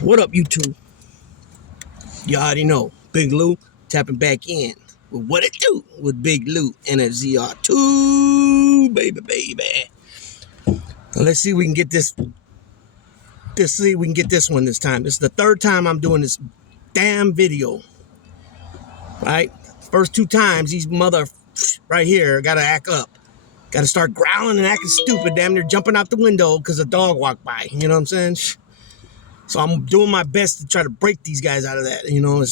What up, YouTube? You already know. Big Lou tapping back in with What It Do with Big Lou and a ZR2, baby. Now, let's see if we can get this. Let's see if we can get this one this time. This is the third time I'm doing this damn video. Right? First two times, these mother right here gotta act up. Gotta start growling and acting stupid. Damn, they're jumping out the window because a dog walked by. You know what I'm saying? So I'm doing my best to try to break these guys out of that. You know,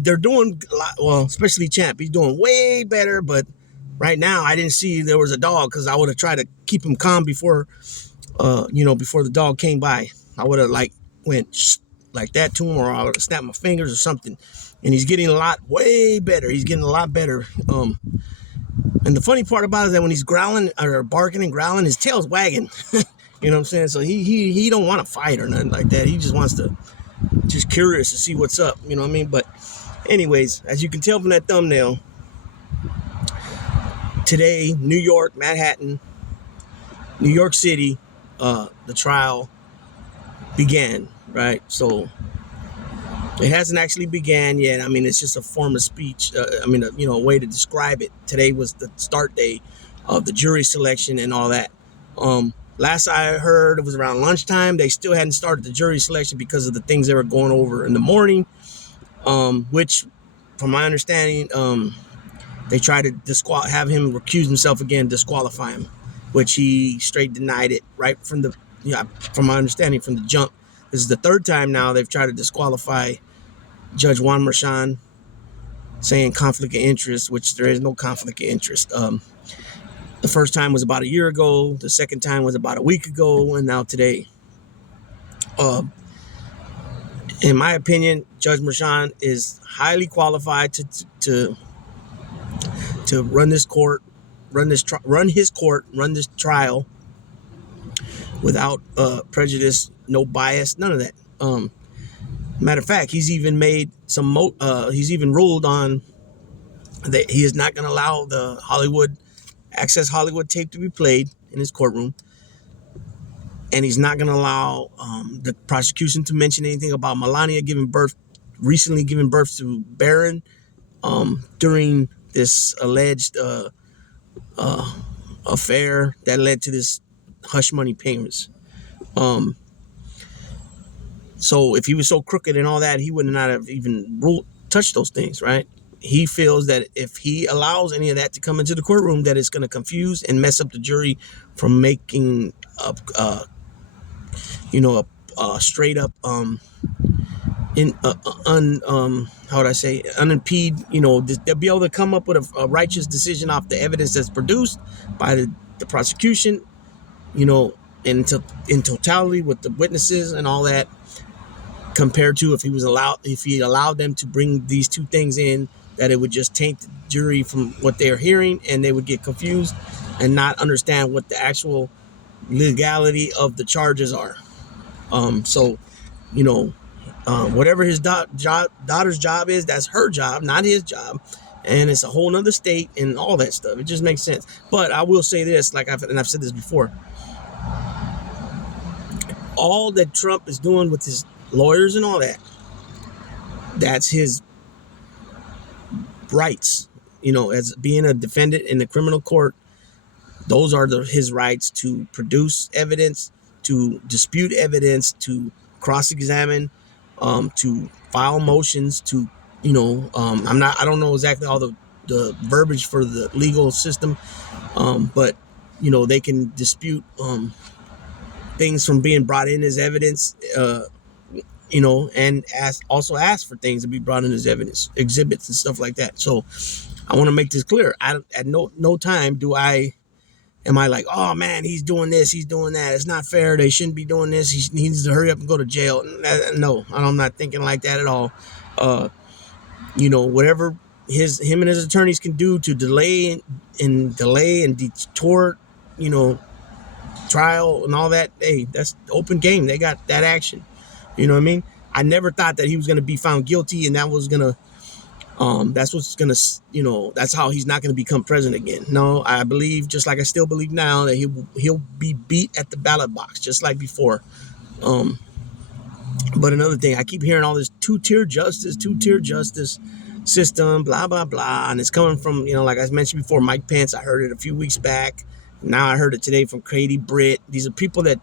they're doing a lot. Well, especially Champ, he's doing way better. But right now, I didn't see there was a dog because I would have tried to keep him calm before, before the dog came by. I would have went like that to him, or I would have snapped my fingers or something. And he's getting way better. He's getting a lot better. And the funny part about it is that when he's growling or barking and growling, his tail's wagging. You know what I'm saying? So he don't want to fight or nothing like that. He just wants to, just curious to see what's up. You know what I mean? But anyways, as you can tell from that thumbnail, today, New York, Manhattan, New York City, the trial began, right? So it hasn't actually began yet. I mean, it's just a form of speech. A way to describe it. Today was the start day of the jury selection and all that. Last I heard, it was around lunchtime. They still hadn't started the jury selection because of the things they were going over in the morning, which, from my understanding, they tried to have him recuse himself again, disqualify him, which he straight denied it right from from my understanding, from the jump. This is the third time now they've tried to disqualify Judge Juan Merchan, saying conflict of interest, which there is no conflict of interest. The first time was about a year ago. The second time was about a week ago, and now today. In my opinion, Judge Merchan is highly qualified to run this court, run this trial without prejudice, no bias, none of that. Matter of fact, he's even made he's even ruled on that he is not going to allow the Access Hollywood tape to be played in his courtroom, and he's not going to allow the prosecution to mention anything about Melania recently giving birth to Barron during this alleged affair that led to this hush money payments. So if he was so crooked and all that, he would not have even touched those things, right? He feels that if he allows any of that to come into the courtroom, that it's going to confuse and mess up the jury from making a straight up unimpeded. They'll be able to come up with a righteous decision off the evidence that's produced by the prosecution. In totality with the witnesses and all that, compared to if he allowed them to bring these two things in, that it would just taint the jury from what they're hearing, and they would get confused and not understand what the actual legality of the charges are. Whatever his daughter's job is, that's her job, not his job. And it's a whole nother state and all that stuff. It just makes sense. But I will say this, I've said this before. All that Trump is doing with his lawyers and all that, that's his rights. As being a defendant in the criminal court, those are his rights to produce evidence, to dispute evidence, to cross-examine, to file motions, to I don't know exactly all the verbiage for the legal system, but they can dispute things from being brought in as evidence, and also ask for things to be brought in as evidence, exhibits and stuff like that. So I want to make this clear. At no time am I like, oh man, he's doing this, he's doing that, it's not fair, they shouldn't be doing this, he needs to hurry up and go to jail. No, I'm not thinking like that at all. Whatever him and his attorneys can do to delay and detour, trial and all that, hey, that's open game. They got that action. You know what I mean? I never thought that he was going to be found guilty, and that was going to that's how he's not going to become president again. No, I believe, just like I still believe now, that he'll be beat at the ballot box, just like before. But another thing, I keep hearing all this two-tier justice system, blah, blah, blah. And it's coming from, like I mentioned before, Mike Pence. I heard it a few weeks back. Now I heard it today from Katie Britt. These are people that,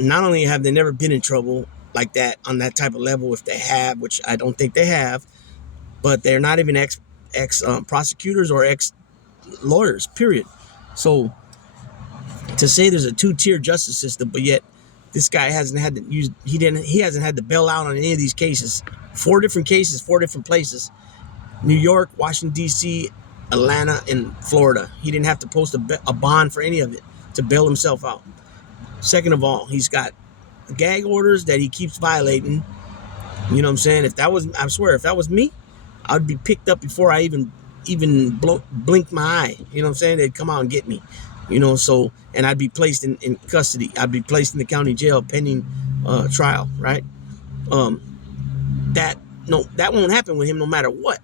not only have they never been in trouble like that on that type of level, if they have, which I don't think they have, but they're not even ex prosecutors or ex lawyers, period. So to say there's a two-tier justice system, but yet this guy hasn't had to use, he hasn't had to bail out on any of these cases. 4 different cases, 4 different places: New York, Washington, D.C., Atlanta, and Florida. He didn't have to post a bond for any of it to bail himself out. Second of all, he's got gag orders that he keeps violating. You know what I'm saying? I swear, if that was me, I would be picked up before I even blink my eye. You know what I'm saying? They'd come out and get me. So, and I'd be placed in custody. I'd be placed in the county jail pending trial, right? That won't happen with him no matter what.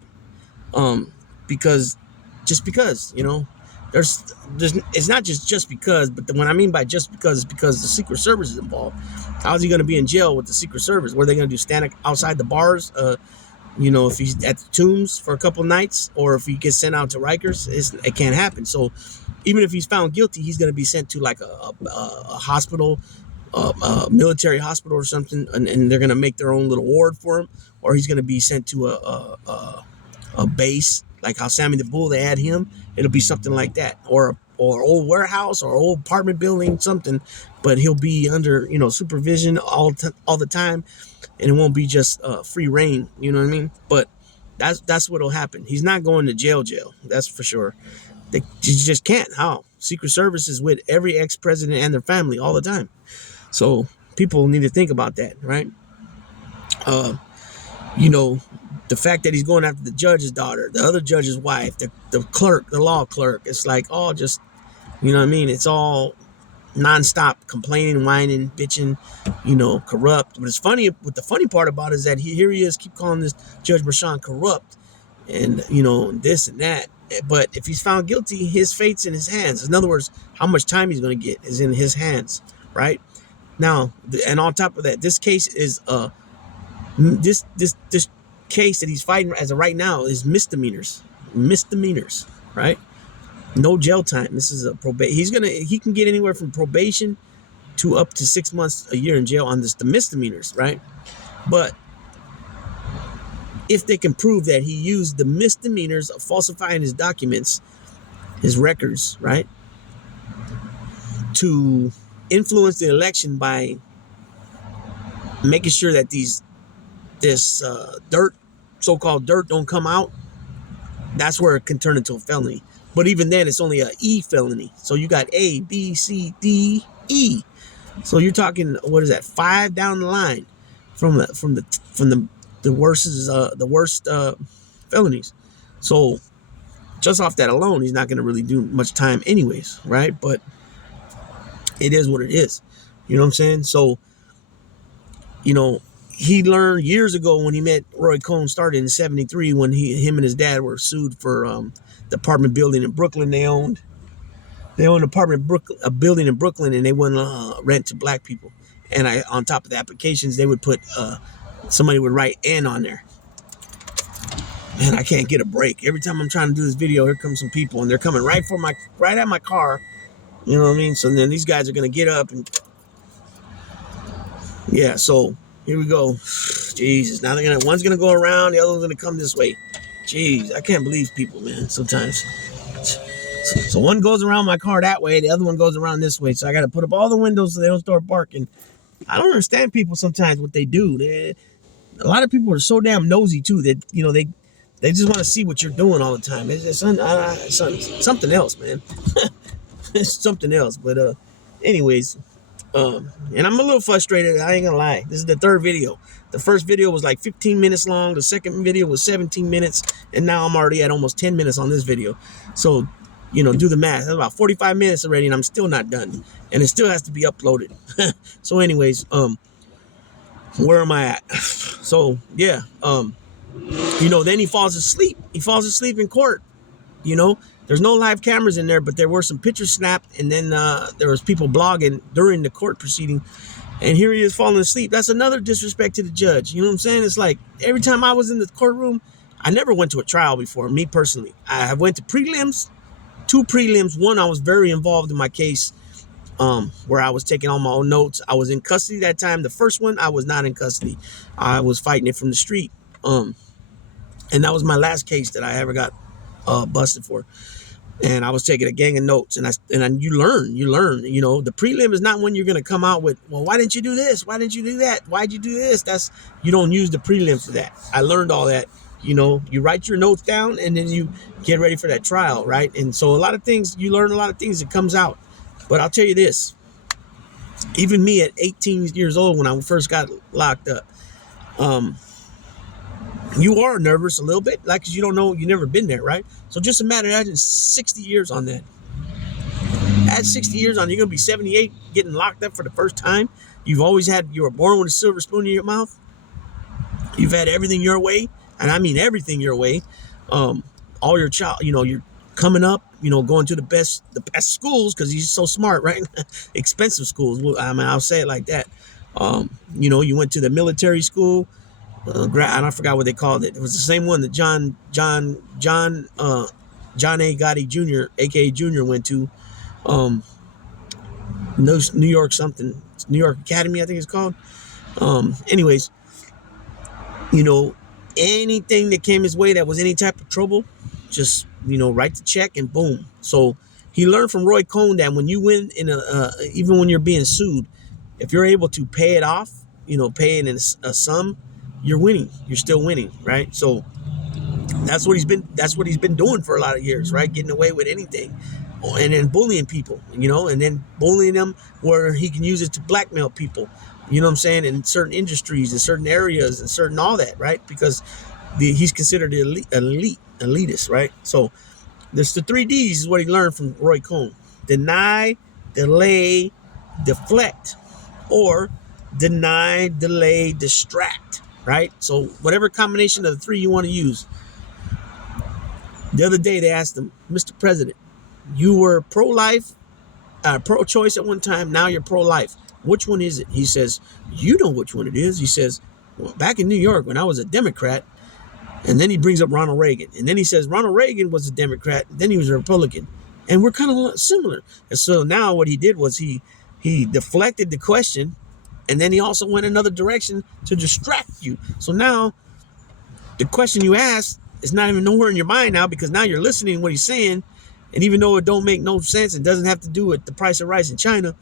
Because there's it's not just because, but when I mean by just because, it's because the Secret Service is involved. How's he going to be in jail with the Secret Service? What are they going to do? Stand outside the bars? If he's at the Tombs for a couple nights, or if he gets sent out to Rikers, it can't happen. So even if he's found guilty, he's going to be sent to like a hospital, a military hospital or something, and they're going to make their own little ward for him, or he's going to be sent to a base, like how Sammy the Bull, they had him. It'll be something like that, or old warehouse or old apartment building, something, but he'll be under, supervision all the time, and it won't be just free reign, you know what I mean? But that's what'll happen. He's not going to jail, that's for sure. You just can't. How? Secret Service is with every ex-president and their family all the time. So people need to think about that, right? The fact that he's going after the judge's daughter, the other judge's wife, the clerk, the law clerk, it's like all just, you know what I mean? It's all nonstop complaining, whining, bitching, corrupt. But it's funny. What the funny part about it is that here he is, keep calling this Judge Merchan corrupt, and this and that. But if he's found guilty, his fate's in his hands. In other words, how much time he's going to get is in his hands, right? Now, and on top of that, this case is this case that he's fighting as of right now is misdemeanors, right? No jail time. This is a probation. He can get anywhere from probation to up to 6 months, a year in jail on the misdemeanors, right? But if they can prove that he used the misdemeanors of falsifying his documents, his records, right, to influence the election by making sure that this so-called dirt don't come out, that's where it can turn into a felony. But even then, it's only a E felony. So you got A, B, C, D, E. So you're talking, what is that? 5 down the line from the worst felonies. So just off that alone, he's not going to really do much time anyways, right? But it is what it is. You know what I'm saying? So, he learned years ago when he met Roy Cohn, started in '73, when him and his dad were sued for the apartment building in Brooklyn. They owned a building in Brooklyn, and they wouldn't rent to black people. And on top of the applications, they would put somebody would write N on there. Man, I can't get a break. Every time I'm trying to do this video, here comes some people, and they're coming right at my car. You know what I mean? So then these guys are gonna get up and yeah. So here we go. Jesus, now one's gonna go around, the other one's gonna come this way. Jeez, I can't believe people, man. Sometimes. So one goes around my car that way, the other one goes around this way. So I got to put up all the windows so they don't start barking. I don't understand people sometimes what they do. A lot of people are so damn nosy too that they just want to see what you're doing all the time. It's something else, man. It's something else. But anyways, and I'm a little frustrated. I ain't gonna lie. This is the 3rd video. The first video was like 15 minutes long. The second video was 17 minutes. And now I'm already at almost 10 minutes on this video. So, do the math. That's about 45 minutes already, and I'm still not done. And it still has to be uploaded. So anyways, where am I at? So, yeah. Then he falls asleep. He falls asleep in court. There's no live cameras in there, but there were some pictures snapped, and then there was people blogging during the court proceeding. And here he is falling asleep. That's another disrespect to the judge. You know what I'm saying? It's like every time I was in the courtroom, I never went to a trial before, me personally. I went to prelims, 2 prelims. One, I was very involved in my case, where I was taking all my own notes. I was in custody that time. The first one, I was not in custody. I was fighting it from the street. And that was my last case that I ever got busted for. And I was taking a gang of notes, and you learn, you know, the prelim is not when you're going to come out with, well, why didn't you do this? Why didn't you do that? Why'd you do this? You don't use the prelim for that. I learned all that, you know, you write your notes down and then you get ready for that trial. Right. And so a lot of things, you learn a lot of things that comes out, but I'll tell you this, even me at 18 years old, when I first got locked up, you are nervous a little bit, like, cause you don't know, you never been there, right? So just imagine 60 years on that. Add 60 years on, you're gonna be 78, getting locked up for the first time. You were born with a silver spoon in your mouth. You've had everything your way, and I mean everything your way. All your child, you know, you're coming up, you know, going to the best schools because he's so smart, right? Expensive schools. I mean, I'll say it like that. You know, you went to the military school. I forgot what they called it. It was the same one that John A. Gotti Jr., aka Junior, went to. New York something, New York Academy, I think it's called. Anyways, you know, anything that came his way that was any type of trouble, just, you know, write the check and boom. So he learned from Roy Cohn that when you win even when you're being sued, if you're able to pay it off, you know, pay it in a sum, you're winning. You're still winning, right? So that's what he's been doing for a lot of years, right? Getting away with anything, and then bullying people, you know, and then bullying them where he can use it to blackmail people, you know what I'm saying, in certain industries, in certain areas, and certain all that, right? Because he's considered an elitist, right? So there's the 3Ds is what he learned from Roy Cohn: deny, delay, deflect, or deny, delay, distract, right? So whatever combination of the three you want to use. The other day they asked him, Mr. President, you were pro-life, pro-choice at one time, now you're pro-life. Which one is it? He says, you know which one it is. He says, well, back in New York when I was a Democrat. And then he brings up Ronald Reagan. And then he says Ronald Reagan was a Democrat, then he was a Republican. And we're kind of similar. And so now what he did was he deflected the question, and then he also went another direction to distract you. So now the question you asked is not even nowhere in your mind now, because now you're listening to what he's saying. And even though it don't make no sense, it doesn't have to do with the price of rice in China,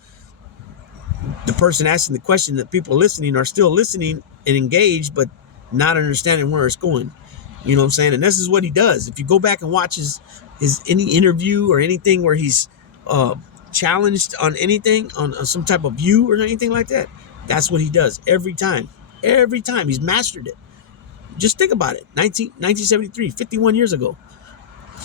the person asking the question, that people listening are still listening and engaged, but not understanding where it's going. You know what I'm saying? And this is what he does. If you go back and watch his any interview or anything where he's challenged on anything, on some type of view or anything like that, that's what he does every time. Every time. He's mastered it. Just think about it. 1973, 51 years ago.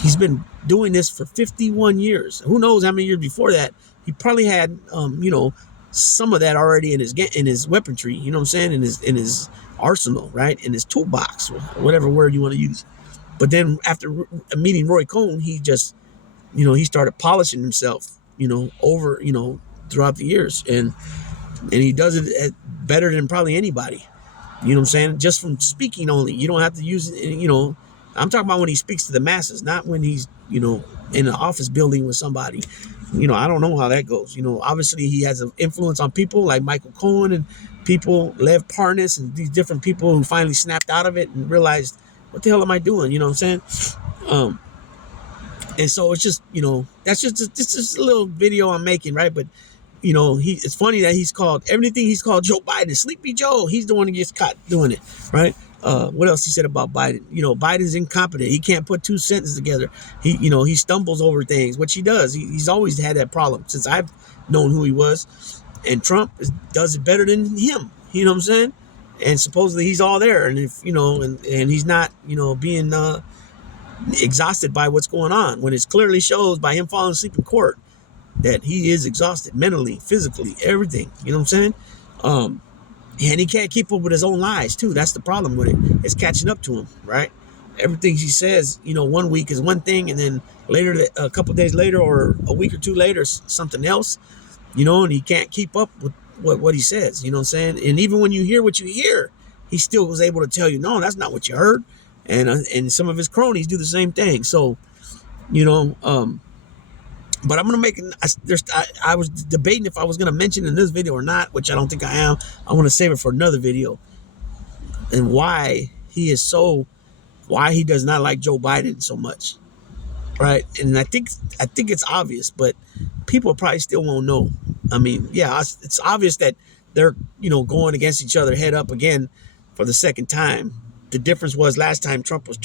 He's been doing this for 51 years. Who knows how many years before that? He probably had, you know, some of that already in his weaponry. You know what I'm saying? In his arsenal, right? In his toolbox, whatever word you want to use. But then after meeting Roy Cohn, he just, you know, he started polishing himself, you know, over, you know, throughout the years, and he does it better than probably anybody. You know what I'm saying? Just from speaking only. You don't have to use it, you know. I'm talking about when he speaks to the masses, not when he's, you know, in an office building with somebody. You know, I don't know how that goes. You know, obviously he has an influence on people like Michael Cohen and people, Lev Parnas, and these different people who finally snapped out of it and realized, what the hell am I doing? You know what I'm saying? And so it's just, you know, that's just a little video I'm making, right? But you know, it's funny that he's called Joe Biden Sleepy Joe. He's the one who gets caught doing it, right? What else he said about Biden? You know, Biden's incompetent. He can't put two sentences together. He stumbles over things, which he does. He's always had that problem since I've known who he was. And Trump does it better than him. You know what I'm saying? And supposedly he's all there. And if, you know, and he's not, you know, being exhausted by what's going on, when it clearly shows by him falling asleep in court that he is exhausted mentally, physically, everything. You know what I'm saying? And he can't keep up with his own lies too. That's the problem with it. It's catching up to him, right? Everything he says, you know, one week is one thing, and then later, a couple days later, or a week or two later, something else. You know, and he can't keep up what he says. You know what I'm saying? And even when you hear what you hear, he still was able to tell you, no, that's not what you heard. And some of his cronies do the same thing. So, you know, but I'm gonna make it. I was debating if I was gonna mention in this video or not, which I don't think I am. I want to save it for another video. And why he does not like Joe Biden so much, right? And I think it's obvious, but people probably still won't know. I mean, yeah, it's obvious that they're going against each other head up again for the second time. The difference was last time Trump was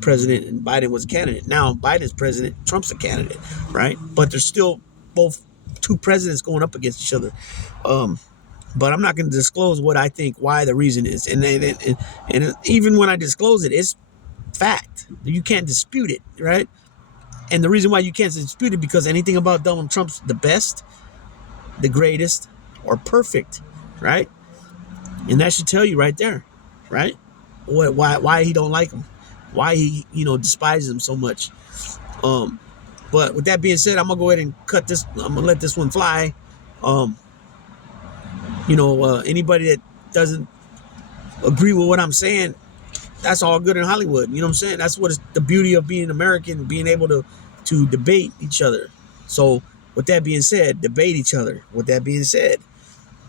president and Biden was a candidate. Now Biden's president, Trump's a candidate, right? But there's still both two presidents going up against each other. But I'm not going to disclose what I think, why the reason is. And even when I disclose it, it's fact. You can't dispute it, right? And the reason why you can't dispute it because anything about Donald Trump's the best, the greatest, or perfect, right? And that should tell you right there, right? Why he don't like him, why he despises him so much. But with that being said, I'm gonna go ahead and cut this. I'm gonna let this one fly. Anybody that doesn't agree with what I'm saying, that's all good in Hollywood. You know what I'm saying? That's what is the beauty of being American, being able to debate each other. So with that being said, debate each other. With that being said,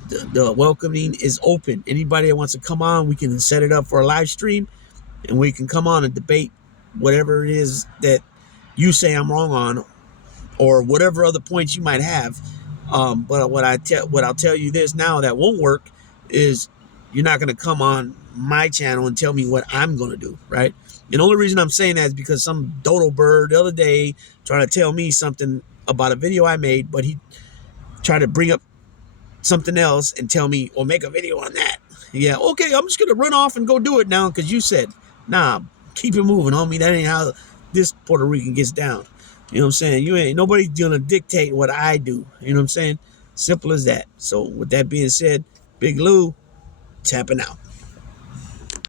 the welcoming is open. Anybody that wants to come on, we can set it up for a live stream and we can come on and debate whatever it is that you say I'm wrong on or whatever other points you might have. But what I'll tell you this now that won't work is you're not going to come on my channel and tell me what I'm going to do, right? And the only reason I'm saying that is because some dodo bird the other day tried to tell me something about a video I made, but he tried to bring up something else and tell me, or make a video on that. Yeah, okay, I'm just going to run off and go do it now because you said, nah, keep it moving, homie. That ain't how this Puerto Rican gets down. You know what I'm saying? Nobody's gonna dictate what I do. You know what I'm saying? Simple as that. So with that being said, Big Lou, tapping out.